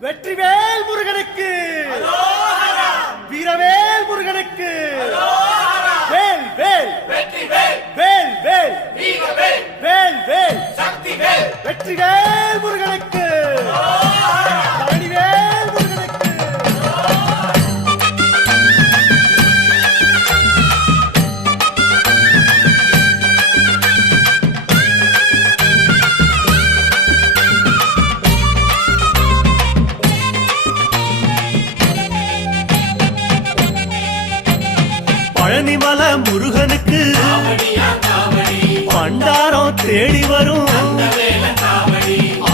வெற்றிவேல் முருகனுக்கு, வீரவேல் முருகனுக்கு, வேல் வேல் வேல் வேல் வேல் வேல் வெற்றிவேல் முருகனுக்கு, பழனிவேல் முருகனுக்கு. பழனிமல முருகனுக்கு பண்டாரம் தேடி வரும்,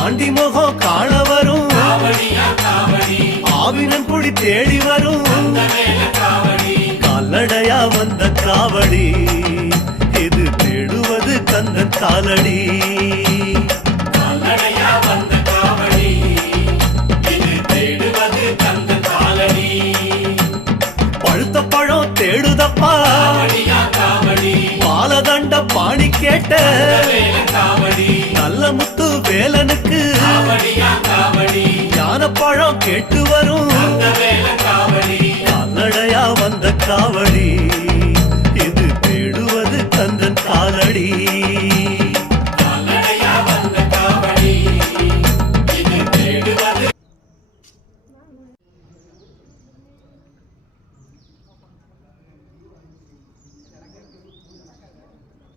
ஆண்டி முகம் காண வரும், ஆவினன் குடி தேடி வரும், கால்நடையா வந்த காவடி இது தேடுவது கந்தன் காலடி. பழுத்த பழம் தேடுதப்பா பாலதண்ட பாணி கேட்ட நல்ல முத்து வேலனுக்கு ஞான பழம் கேட்டு வரும்,